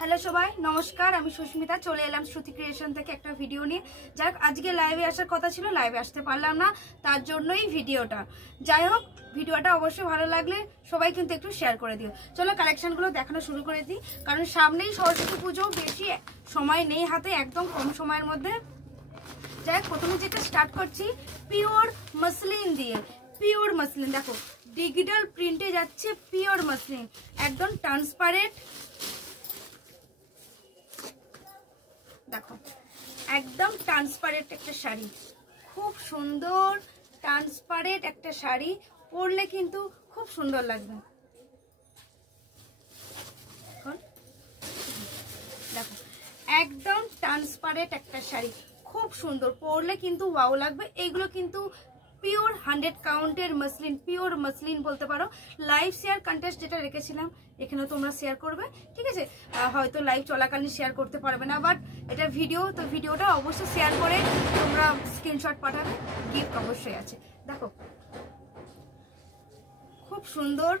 Hello সবাই, নমস্কার। আমি সুস্মিতা চলে এলাম শ্রুতি ক্রিয়েশন থেকে একটা ভিডিও নিয়ে। যাক, আজকে লাইভে আসার কথা ছিল, লাইভে আসতে পারলাম না, তার জন্যই ভিডিওটা। যাই হোক, ভিডিওটা অবশ্যই ভালো লাগলে সবাই কিন্তু একটু শেয়ার করে দিও। চলো কালেকশনগুলো দেখানো শুরু করে দিই, কারণ সামনেই সরস্বতী পুজো, বেশি সময় নেই হাতে, একদম কম সময়ের মধ্যে। যাই হোক, প্রথমে যেটা স্টার্ট করছি পিওর মসলিন দিয়ে। পিওর মসলিন দেখো, ডিজিটাল প্রিন্টে যাচ্ছে, পিওর মসলিন, একদম ট্রান্সপারেন্ট। দেখো একদম ট্রান্সপারেন্ট একটা শাড়ি, খুব সুন্দর ট্রান্সপারেন্ট একটা শাড়ি, পরলে কিন্তু খুব সুন্দর লাগবে। দেখো একদম ট্রান্সপারেন্ট একটা শাড়ি, খুব সুন্দর, পরলে কিন্তু ওয়াও লাগবে। এইগুলো কিন্তু পিওর 100 কাউন্টের মসলিন, পিওর মসলিন বলতে পারো। লাইভ শেয়ার কন্টেস্ট যেটা রেখেছিলাম, এখানে তোমরা শেয়ার করবে, ঠিক আছে? হয়তো লাইভ চলাকালীন শেয়ার করতে পারবে না, বাট এটা ভিডিও, তো ভিডিওটা অবশ্যই শেয়ার করে তোমরা স্ক্রিনশট পাঠাবে, গিফট অবশ্যই আছে। দেখো খুব সুন্দর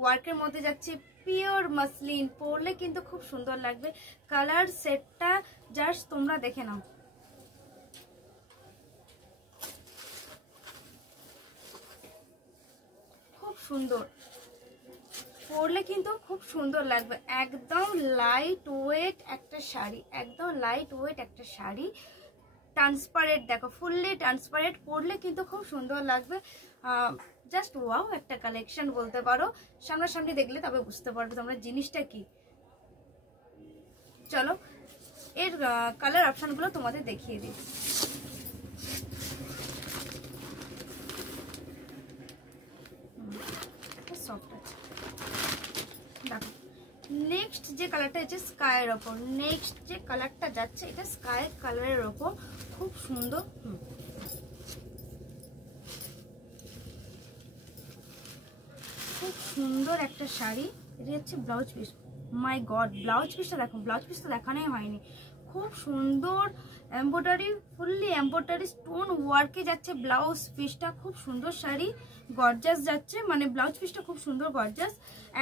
ওয়ার্কের মধ্যে যাচ্ছে, পিওর মসলিন, পরলে কিন্তু খুব সুন্দর লাগবে। কালার সেটটা জাস্ট তোমরা দেখে নাও, খুব সুন্দর, পরলে কিন্তু খুব সুন্দর লাগবে। একদম লাইট ওয়েট একটা শাড়ি, একদম লাইট ওয়েট একটা শাড়ি, ট্রান্সপারেন্ট। দেখো ফুললি ট্রান্সপারেন্ট, পরলে কিন্তু খুব সুন্দর লাগবে। জাস্ট ওয়াও একটা কালেকশন বলতে পারো, সামনাসামনি দেখলে তবে বুঝতে পারবে তোমরা জিনিসটা কি। চলো এর কালার অপশনগুলো তোমাদের দেখিয়ে দিই। সফট আছে। দেখো নেক্সট যে কালারটা আছে স্কাইয়ের ওপর, নেক্সট যে কালারটা যাচ্ছে এটা স্কাই কালারের ওপর, খুব সুন্দর। খুব সুন্দর একটা শাড়ি, এটা হচ্ছে ব্লাউজ পিস। মাই গড, ব্লাউজ পিসটা দেখো, ব্লাউজ পিসটা দেখানোই হয়নি। খুব সুন্দর এমব্রয়ডারি, ফুললি এমব্রয়ডারি স্টোন ওয়ার্কে যাচ্ছে ব্লাউজ পিসটা, খুব সুন্দর শাড়ি, গর্জাস যাচ্ছে, মানে ব্লাউজ পিসটা খুব সুন্দর গর্জাস,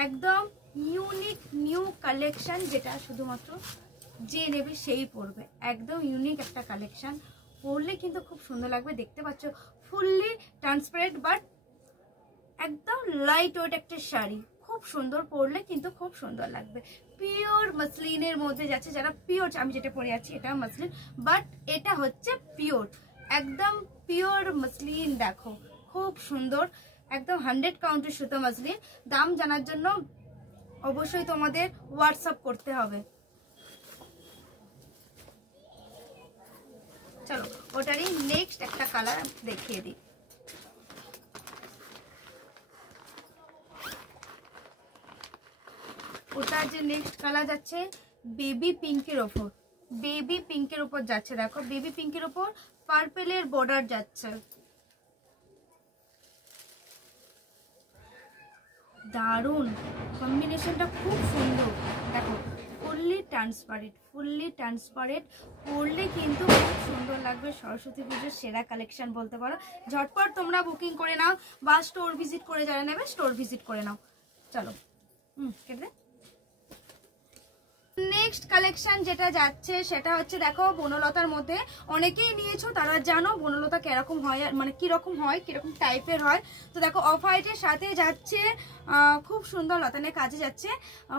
একদম ইউনিক নিউ কালেকশন, যেটা শুধুমাত্র যে নেবে সেই পরবে। একদম ইউনিক একটা কালেকশন, পরলে কিন্তু খুব সুন্দর লাগবে। দেখতে পাচ্ছ ফুললি ট্রান্সপারেন্ট বাট একদম লাইট ওয়েট একটা শাড়ি, খুব সুন্দর, পরলে কিন্তু খুব সুন্দর লাগবে। পিওর মসলিনের মধ্যে যাচ্ছে, যারা পিওর, আমি যেটা পরে আছি এটা মসলিন, বাট এটা হচ্ছে পিওর, একদম পিওর মসলিন। দেখো খুব সুন্দর, একদম 100 কাউন্টের সুতো মসলিন। দাম জানার জন্য অবশ্যই তোমাদের হোয়াটসঅ্যাপ করতে হবে। চলো ওটারই নেক্সট একটা কালার দেখিয়ে দিই। ওটার যে নেক্সট কালার যাচ্ছে বেবি পিঙ্কের ওপর, বেবি পিঙ্কের ওপর যাচ্ছে। দেখো বেবি পিঙ্কের ওপর পার্পেলের বর্ডার যাচ্ছে, দারুন কম্বিনেশনটা, খুব সুন্দর। দেখো ফুললি ট্রান্সপারেন্ট, ফুললি ট্রান্সপারেন্ট, পরলে কিন্তু খুব সুন্দর লাগবে। সরস্বতী পুজোর সেরা কালেকশন বলতে পারো। ঝটপট তোমরা বুকিং করে নাও, বা স্টোর ভিজিট করে যারা নেবে স্টোর ভিজিট করে নাও। চলো কেটে দে। নেক্সট কালেকশন যেটা যাচ্ছে সেটা হচ্ছে দেখো বনলতার মধ্যে, অনেকেই নিয়েছো, তারা জানো বনলতা কিরকম হয়, মানে কিরকম হয়, কিরকম টাইপের হয়। তো দেখো অফ হোয়াইটের সাথে যাচ্ছে, খুব সুন্দর লতানের কাজে যাচ্ছে,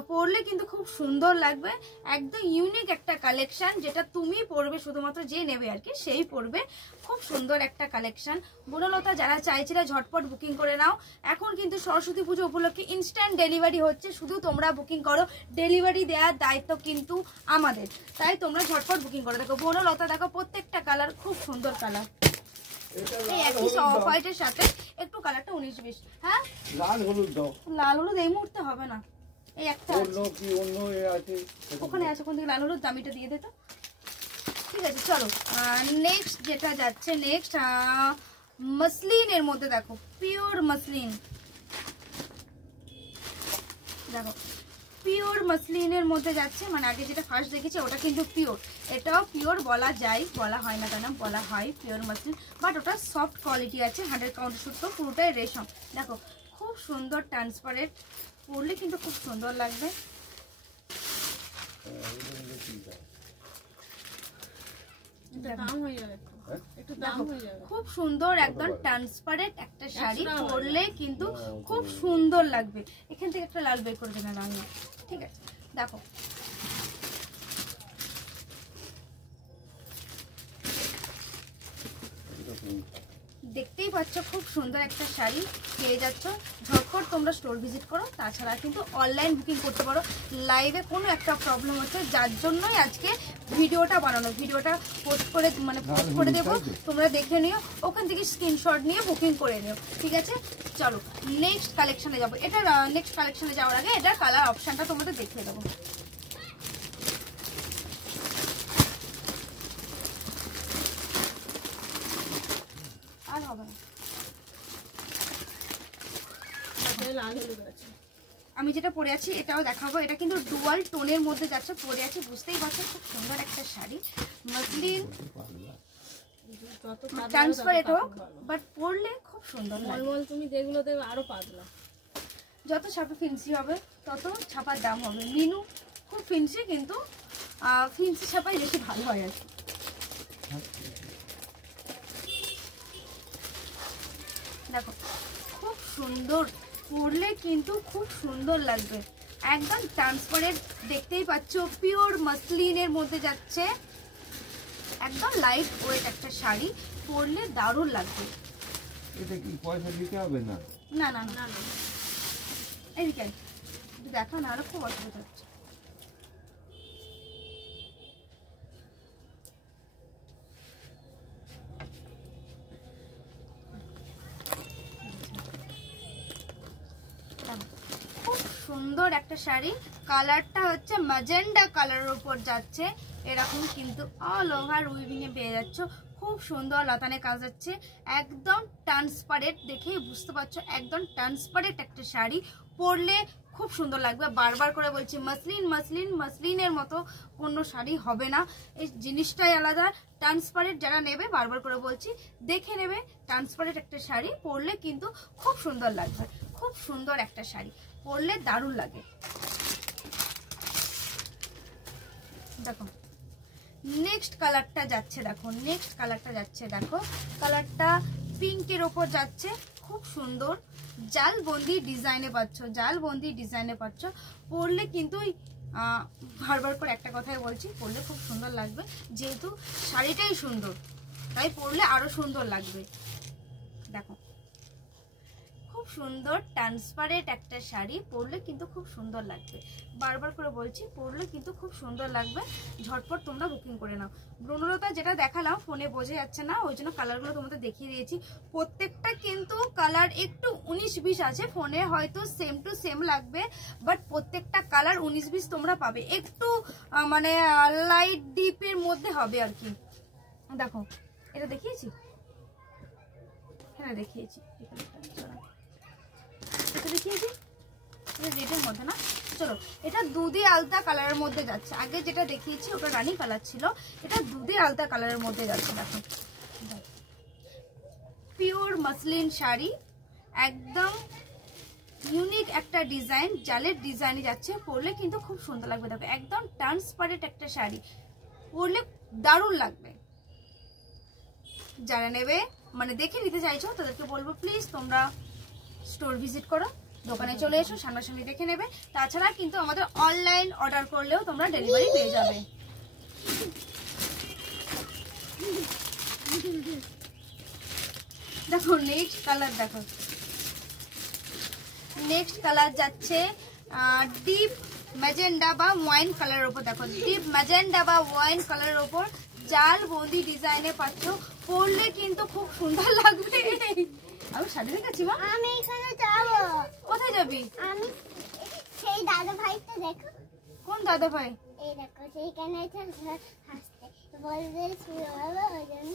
পরলে কিন্তু খুব সুন্দর লাগবে। একদম ইউনিক একটা কালেকশন, যেটা তুমি পরবে, শুধুমাত্র যে নেবে আর কি সেই পরবে। খুব সুন্দর একটা কালেকশন, বনলতা যারা চাইছিলে ঝটপট বুকিং করে নাও। এখন কিন্তু সরস্বতী পুজো উপলক্ষে ইনস্ট্যান্ট ডেলিভারি হচ্ছে, শুধু তোমরা বুকিং করো, ডেলিভারি দেওয়ার দায়িত্ব কিন্তু আমাদের, তাই তোমরা ঝটপট বুকিং করে। দেখো বনলতা, দেখো প্রত্যেকটা কালার খুব সুন্দর কালার, এই একই অফ হোয়াইটের সাথে একটু কালারটা 19-20। হ্যাঁ লাল হলুদ দাও, লাল হলুদ এই মুহূর্তে হবে না, এই একটা ওখানে আছে, কোন দিকে লাল হলুদ দামিটা দিয়ে দে তো, ঠিক আছে? চলো নেক্সট যেটা যাচ্ছে, নেক্সট মসলিনের মধ্যে দেখো, পিওর মসলিন। দেখো পিওর মসলিনের মধ্যে যাচ্ছে, মানে আগে যেটা ফার্স্ট দেখেছি ওটা কিন্তু পিওর, এটাও পিওর বলা যায়, বলা হয় না কেন, বলা হয় পিওর মসলিন, বাট ওটা সফট কোয়ালিটি আছে, 100 কাউন্ট সুতো, পুরোটাই রেশম। দেখো খুব সুন্দর ট্রান্সপারেন্ট, পরলে কিন্তু খুব সুন্দর লাগবে। খুব সুন্দর একদম ট্রান্সপারেন্ট একটা শাড়ি পরলে কিন্তু খুব সুন্দর লাগবে। এখান থেকে একটা লাল বের করে দেবেন রাঙা, ঠিক আছে? দেখো দেখতেই পাচ্ছ খুব সুন্দর একটা শাড়ি পেয়ে যাচ্ছ। ঝটপট তোমরা স্টোর ভিজিট করো, তাছাড়া কিন্তু অনলাইন বুকিং করতে পারো। লাইভে কোনো একটা প্রবলেম হচ্ছে, যার জন্যই আজকে ভিডিওটা বানানো। ভিডিওটা পোস্ট করে দেবো, তোমরা দেখে নিও, ওখান থেকে স্ক্রিনশট নিয়ে বুকিং করে নিও, ঠিক আছে? চলো নেক্সট কালেকশনে যাবো। এটা নেক্সট কালেকশনে যাওয়ার আগে এটার কালার অপশানটা তোমাদের দেখিয়ে দেবো। আর হবে না, আমি যেটা পরে আছি এটাও দেখাবো। এটা কিন্তু ডুয়াল টোনের মধ্যে যাচ্ছে, পরে আছি বুঝতেই পারছো। খুব সুন্দর একটা শাড়ি, মসলিন ট্রান্সপারেন্ট হোক, বাট পরলে খুব সুন্দর লাগে। তুমি যেগুলো দেবে আরো পাতলা, যত ছাপা ফিন্সি হবে তত ছাপার দাম হবে। মিনু খুব ফিন্সি, কিন্তু ফিন্সি ছাপাই বেশি ভালো হয় আর কি। দেখো খুব সুন্দর, পরলে কিন্তু খুব সুন্দর লাগবে। একদম ট্রান্সপারেন্ট, দেখতেই পাচ্ছ পিওর মাসলিনের মধ্যে যাচ্ছে। একদম লাইট ওয়েট একটা শাড়ি, পরলে দারুণ লাগবে। এটা কি পয়সা দিতে হবে? না না না না না, এইদিকে দেখো না, আরো খুব অসুবিধা হচ্ছে। খুব সুন্দর একটা শাড়ি, কালারটা হচ্ছে ম্যাজেন্ডা কালারের উপর যাচ্ছে। এরকম কিন্তু অল ওভার উইভিং এ পেয়ে যাচ্ছ। খুব সুন্দর লতানে কাজ যাচ্ছে, একদম ট্রান্সপারেন্ট, দেখেই বুঝতে পারছো একদম ট্রান্সপারেন্ট একটা শাড়ি। পরলে খুব সুন্দর লাগবে। বারবার করে বলছি, মসলিন মসলিন মসলিনের মতো কোনো শাড়ি হবে না, এই জিনিসটাই আলাদা। ট্রান্সপারেন্ট যারা নেবে, বারবার করে বলছি দেখে নেবে। ট্রান্সপারেন্ট একটা শাড়ি পরলে কিন্তু খুব সুন্দর লাগবে। খুব সুন্দর একটা শাড়ি, পরলে দারুণ লাগে। দেখো নেক্সট কালারটা যাচ্ছে, দেখো নেক্সট কালারটা যাচ্ছে। দেখো কালারটা পিঙ্কের ওপর যাচ্ছে, খুব সুন্দর জালবন্দি ডিজাইনে পাচ্ছ, জালবন্দি ডিজাইনে পাচ্ছ। পরলে কিন্তু বারবার করে একটা কথাই বলছি, পরলে খুব সুন্দর লাগবে। যেহেতু শাড়িটাই সুন্দর, তাই পরলে আরো সুন্দর লাগবে। দেখো খুব সুন্দর ট্রান্সপারেন্ট একটা শাড়ি, পরলে কিন্তু খুব সুন্দর লাগবে। বারবার করে বলছি, পরলে কিন্তু খুব সুন্দর লাগবে। ঝটপট তোমরা বুকিং করে নাও। ব্রণলতা যেটা দেখালাম ফোনে বোঝা যাচ্ছে না, ওই জন্য কালারগুলো তোমাদের দেখিয়ে দিয়েছি। প্রত্যেকটা কিন্তু কালার একটু 19-20 আছে, ফোনে হয়তো সেম টু সেম লাগবে, বাট প্রত্যেকটা কালার 19-20 তোমরা পাবে। একটু মানে লাইট ডিপের মধ্যে হবে আর কি। দেখো এটা দেখিয়েছি, হ্যাঁ দেখিয়েছি, এটা দেখিয়েছি, এটা রেডের মধ্যে না। চলো এটা দুধে আলতা কালারের মধ্যে যাচ্ছে। আগে যেটা দেখিয়েছি ওটা রানী কালার ছিল, এটা দুধে আলতা কালারের মধ্যে যাচ্ছে। দেখো পিওর মসলিন শাড়ি, একদম ইউনিক একটা ডিজাইন, জালের ডিজাইনে যাচ্ছে। পরলে কিন্তু খুব সুন্দর লাগবে। দেখো একদম ট্রান্সপারেন্ট একটা শাড়ি, পরলে দারুণ লাগবে। যারা নেবে মানে দেখে নিতে চাইছো তাদেরকে বলবো প্লিজ তোমরা স্টোর ভিজিট করো, দোকানে চলে এসো, সামনাসামনি দেখে নেবে। তাছাড়া কিন্তু আমাদের অনলাইন অর্ডার করলেও তোমরা ডেলিভারি পেয়ে যাবে। দেখো নেক্সট কালার, দেখো নেক্সট কালার যাচ্ছে ডিপ ম্যাজেন্ডা বা ওয়াইন কালারের উপর। দেখো ডিপ ম্যাজেন্ডা বা ওয়াইন কালারের উপর জাল বন্দি ডিজাইনে পাচ্ছ। পরলে কিন্তু খুব সুন্দর লাগবে। আমি শাড়ি দেখাচ্ছি মা, আমি এখানে যাবো। কোথায় যাবি? আমি সেই দাদা ভাইটা দেখো। কোন দাদা ভাই? এই দেখো সেইখানে হাসতে বলবে শুয়ে বাবা, ওই জন্য।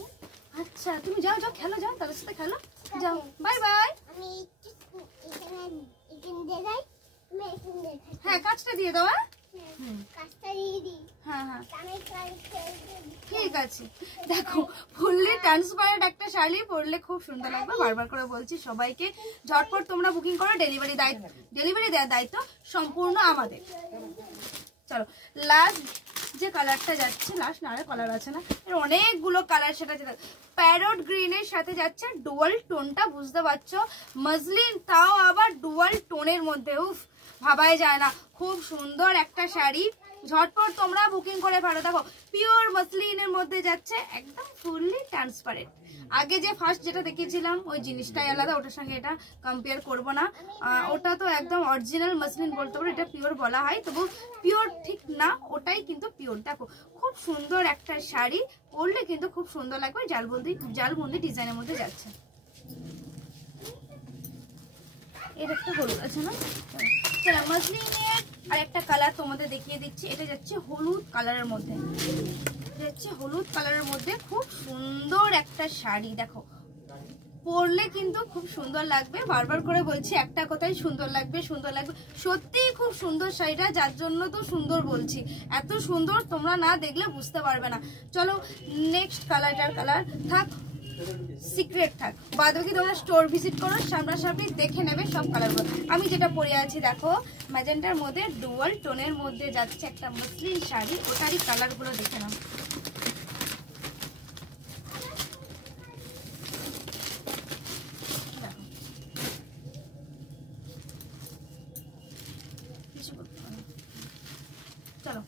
আচ্ছা তুমি যাও যাও, খেলো, যাও তাদের সাথে খেলো, যাও বাই বাই। আমি এখানে দিয়ে যাই, তুমি এখানে দেখো। হ্যাঁ কাজটা দিয়ে দাও। কাজটা দিয়ে দিই। হ্যাঁ হ্যাঁ আমি ঠিক আছে। দেখো ফুললি ট্রান্সপারেন্ট একটা শাড়ি, পরলে খুব সুন্দর লাগবে। বারবার করে বলছি সবাইকে ঝটপট তোমরা বুকিং করো। ডেলিভারি দেওয়ার দায়িত্ব সম্পূর্ণ আমাদের। চলো লাস্ট যে কালারটা যাচ্ছে, লাস্ট না কালার আছে না, এর অনেকগুলো কালার, সেটা যেটা প্যারট গ্রিনের সাথে যাচ্ছে ডুয়াল টোনটা, বুঝতে পারছো, মসলিন তাও আবার ডুয়াল টোনের মধ্যে, উফ ভাবাই যায় না, খুব সুন্দর একটা শাড়ি, ঝটপট তোমরা বুকিং করে পারো। দেখো পিওর মসলিনের মধ্যে যাচ্ছে, একদম ফুললি ট্রান্সপারেন্ট। আগে যে ফার্স্ট যেটা দেখিয়েছিলাম ওই জিনিসটাই আলাদা, ওটার সঙ্গে এটা কম্পেয়ার করব না, ওটা তো একদম অরিজিনাল মসলিন বলতে পারো, এটা পিওর বলা হয়, তবু পিওর ঠিক না, ওটাই কিন্তু পিওর। দেখো খুব সুন্দর একটা শাড়ি, পরলে কিন্তু খুব সুন্দর লাগবে, জালবন্দি ডিজাইনের মধ্যে যাচ্ছে। এর একটা হলুদ আছে না, চলো মসলিনের আর একটা কালার তোমাদের দেখিয়ে দিচ্ছি, এটা যাচ্ছে হলুদ কালারের মধ্যে, যাচ্ছে হলুদ কালারের মধ্যে, খুব সুন্দর একটা শাড়ি। দেখো পরলে কিন্তু খুব সুন্দর লাগবে, বারবার করে বলছি একটা কথাই, সুন্দর লাগবে সুন্দর লাগবে, সত্যিই খুব সুন্দর শাড়িটা, যার জন্য তো সুন্দর বলছি, এত সুন্দর তোমরা না দেখলে বুঝতে পারবে না। চলো নেক্সট কালারটার কালার থাক সিক্রেট থাক, বাদ বাকি তোমরা স্টোর ভিজিট করো, সামনাসামনি দেখে নেবে সব কালারগুলো। আমি যেটা পরে আছি দেখো ম্যাজেন্টার মধ্যে ডুয়াল টোনের মধ্যে যাচ্ছে একটা মসলিন শাড়ি, ওটারই কালারগুলো দেখে নাও। চলো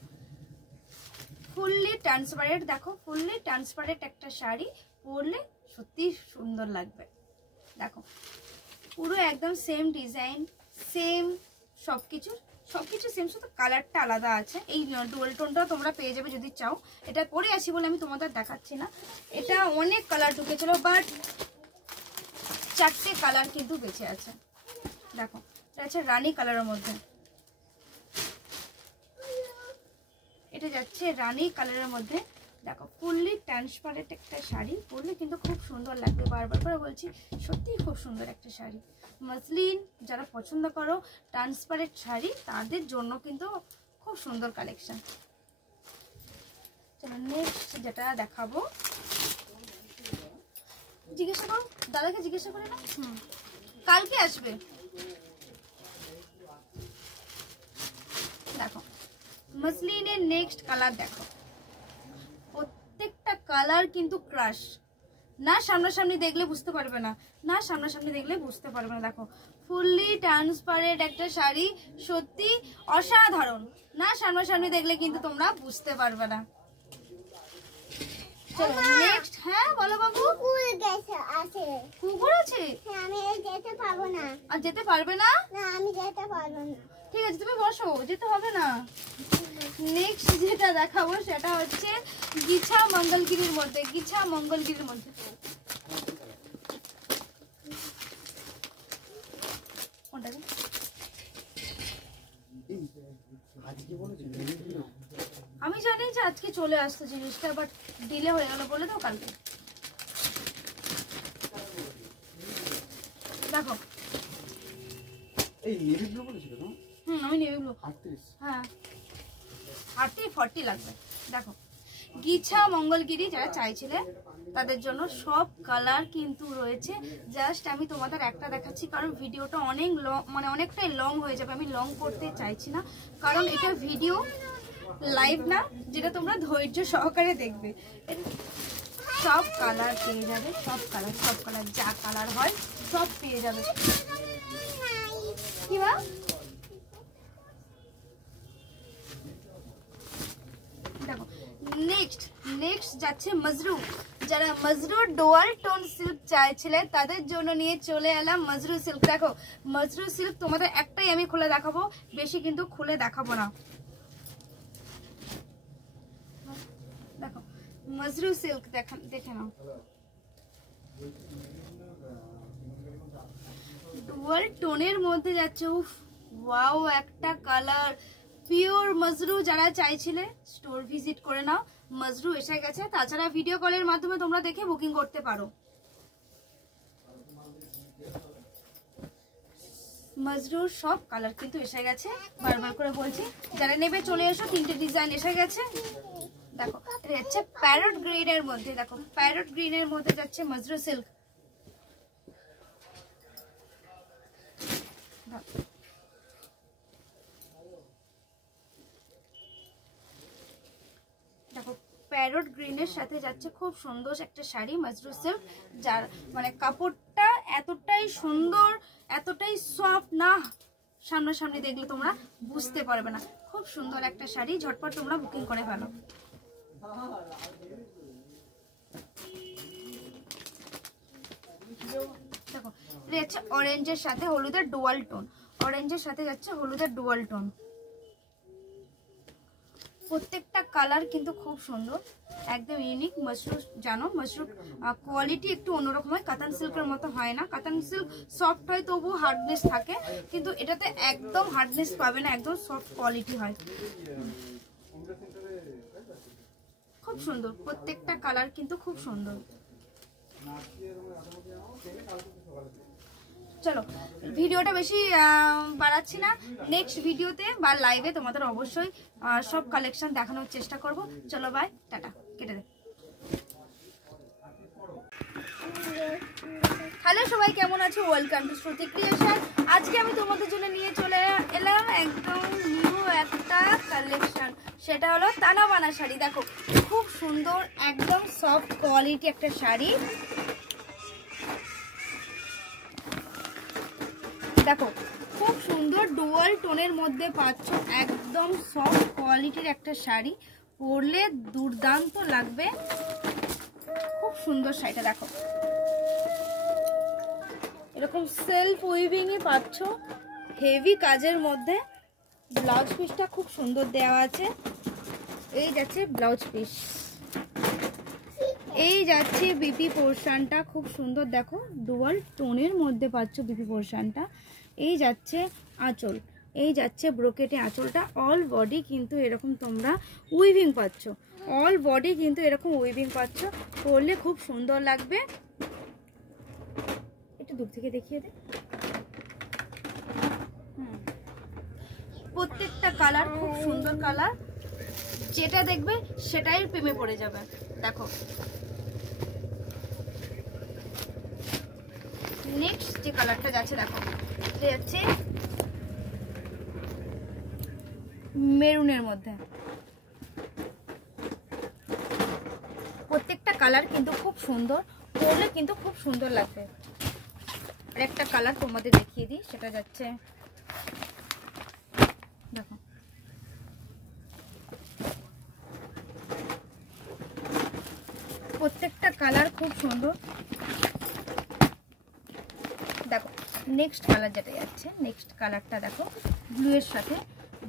ফুললি ট্রান্সপারেন্ট, দেখো ফুললি ট্রান্সপারেন্ট একটা শাড়ি, পরলে সত্যি সুন্দর লাগবে। দেখো পুরো একদম সেম ডিজাইন, সেম সবকিছু সেম, শুধু কালারটা আলাদা আছে। এই ডুয়াল টোনটাও তোমরা পেয়ে যাবে যদি চাও, এটা পরে আসি বলে আমি তোমাদের দেখাচ্ছি না, এটা অনেক কালার ঢুকেছিল, বাট 4টে কালার কিন্তু বেঁচে আছে। দেখো এটা আছে রানী কালারের মধ্যে, এটা যাচ্ছে রানী কালারের মধ্যে, দেখো ফুললি ট্রান্সপারেন্ট একটা শাড়ি, পরলে কিন্তু খুব সুন্দর লাগবে, বারবার করে বলছি সত্যিই খুব সুন্দর একটা শাড়ি। মসলিন যারা পছন্দ করো ট্রান্সপারেন্ট শাড়ি, তাদের জন্য কিন্তু খুব সুন্দর কালেকশন। চলো নেক্সট যেটা দেখাবো, জিজ্ঞাসা করো দাদাকে, জিজ্ঞাসা করে না, কালকে আসবে। দেখো মসলিনের নেক্সট কালার, দেখো প্রত্যেকটা কালার কিন্তু ক্রাশ, না সামনাসামনি দেখলে বুঝতে পারবে না, না সামনাসামনি দেখলে বুঝতে পারবে না। দেখো ফুললি ট্রান্সপারেন্ট একটা শাড়ি, সত্যি অসাধারণ, না সামনাসামনি দেখলে কিন্তু তোমরা বুঝতে পারবে না। চলো নেক্সট, হ্যাঁ বলো বাবু। কুকুর গেছে আছে, কুকুর আছে, আমি যেতে পারবো না। আর যেতে পারবে না? না আমি যেতে পারবো না। ঠিক আছে তুমি বসো, যেতে হবে না। নেক্সট যেটা দেখাবো সেটা হচ্ছে গিছা মঙ্গলগিরির মধ্যে, গিছা মঙ্গলগিরির মধ্যে, আমি জানি যে আজকে চলে আসতো জিনিসটা, বাট ডিলে হয়ে গেল বলে তো কালকে। দেখো এই নেভি ব্লু বলেছিল না? আমি নেভি ব্লু, 38, হ্যাঁ 30-40 লাগবে। দেখো গিছা মঙ্গলগিরি যারা চাইছিলে তাদের জন্য সব কালার কিন্তু রয়েছে, জাস্ট আমি তোমাদের একটা দেখাচ্ছি, কারণ ভিডিওটা অনেক লং, মানে অনেকটাই লং হয়ে যাবে, আমি লং করতে চাইছি না, কারণ এটা ভিডিও লাইভ না, যেটা তোমরা ধৈর্য সহকারে দেখবে। সব কালার পেয়ে যাবে, সব কালার যা কালার হয় সব পেয়ে যাবে। কি বা দেখো নেক্সট যাচ্ছে মজরু, যারা মজরু ডুয়াল টোন সিল্ক চাইছিলেন তাদের জন্য নিয়ে চলে এলাম মজরু সিল্ক। দেখো মজরু সিল্ক তোমাদের একটাই আমি খুলে দেখাবো, বেশি কিন্তু খুলে দেখাবো না। দেখো মজরু সিল্ক দেখে নাও, ডুয়াল টোনের মধ্যে যাচ্ছে, উফ ওয়াও একটা কালার, পিওর মজরু যারা চাইছিলে স্টোর ভিজিট করে নাও, মজরু এসে গেছে। তাছাড়া ভিডিও কলের মাধ্যমে তোমরা দেখে বুকিং করতে পারো। মজরুর সব কালার কিন্তু এসে গেছে, বারবার করে বলছি যারা নেবে চলে এসো, 3টে ডিজাইন এসে গেছে। দেখো এটা যাচ্ছে প্যারট গ্রিনের মধ্যে, দেখো প্যারট গ্রিনের মধ্যে যাচ্ছে মজরু সিল্ক। প্যারট গ্রিনের সাথে যাচ্ছে খুব সুন্দর একটা শাড়ি মাজরু সিল্ক, যার মানে কাপড়টা এতটাই সুন্দর, এতটাই সফট না, সামনাসামনি দেখলে তোমরা বুঝতে পারবে না। খুব সুন্দর একটা শাড়ি, ঝটপট তোমরা বুকিং করে ফেলো। দেখো যাচ্ছে অরেঞ্জের সাথে হলুদের ডুয়াল টোন, অরেঞ্জের সাথে যাচ্ছে হলুদের ডুয়াল টোন। প্রত্যেকটা কালার কিন্তু খুব সুন্দর, একদম ইউনিক। মাশরু জানো মাশরু কোয়ালিটি একটু অন্যরকম হয়, কাতান সিল্কের মতো হয় না। কাতান সিল্ক সফট হয় তবু হার্ডনেস থাকে, কিন্তু এটাতে একদম হার্ডনেস পাবে না, একদম সফট কোয়ালিটি হয়। খুব সুন্দর, প্রত্যেকটা কালার কিন্তু খুব সুন্দর। চলো ভিডিওটা বেশি বাড়াচ্ছি না, নেক্সট ভিডিওতে বা লাইভে তোমাদের অবশ্যই সব কালেকশন দেখানোর চেষ্টা করব। চলো বাই, টাটা, কেটে দে। হ্যালো সবাই, কেমন আছো? Welcome to Shruti creation. আজকে আমি তোমাদের জন্য নিয়ে চলে এলাম একদম নিউ একটা কালেকশন, সেটা হলো তানা বানা শাড়ি। দেখো খুব সুন্দর, একদম সফট কোয়ালিটি একটা শাড়ি। দেখো খুব সুন্দর ডুয়াল টোনের মধ্যে পাচ্ছ, একদম সফট কোয়ালিটির একটা শাড়ি, পরলে দুর্দান্ত লাগবে। খুব সুন্দর শাড়িটা দেখো, এরকম সেলফ উইভিং এ পাচ্ছ, হেভি কাজের মধ্যে। ব্লাউজ পিসটা খুব সুন্দর দেওয়া আছে, এই যাচ্ছে ব্লাউজ পিস, এই যাচ্ছে বিপি পোর্শনটা খুব সুন্দর। দেখো ডুয়াল টোনের মধ্যে পাচ্ছ বিপি পোর্শনটা। এই যাচ্ছে আঁচল, এই যাচ্ছে ব্রোকেটে আঁচলটা। অল বডি কিন্তু এরকম তোমরা উইভিং পাচ্ছ, অল বডি কিন্তু এরকম উইভিং পাচ্ছ, পরলে খুব সুন্দর লাগবে। একটু দূর থেকে দেখিয়ে দে। প্রত্যেকটা কালার খুব সুন্দর কালার, যেটা দেখবে সেটাই প্রেমে পড়ে যাবে। দেখো নেক্সট যে কালারটা যাচ্ছে, দেখো এটা যাচ্ছে মেরুনের মধ্যে। প্রত্যেকটা কালার কিন্তু খুব সুন্দর, পরলে কিন্তু খুব সুন্দর লাগবে। আর একটা কালার তোমাদের দেখিয়ে দিই, সেটা যাচ্ছে দেখো প্রত্যেকটা কালার খুব সুন্দর। দেখো নেক্সট কালার যেটা যাচ্ছে, নেক্সট কালারটা দেখো ব্লু এর সাথে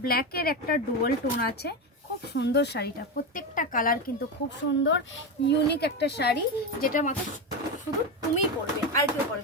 ব্ল্যাকের একটা ডুয়াল টোন আছে। খুব সুন্দর শাড়িটা, প্রত্যেকটা কালার কিন্তু খুব সুন্দর, ইউনিক একটা শাড়ি, যেটা মাত্র শুধু তুমিই পরবে, আর কেউ পরবে।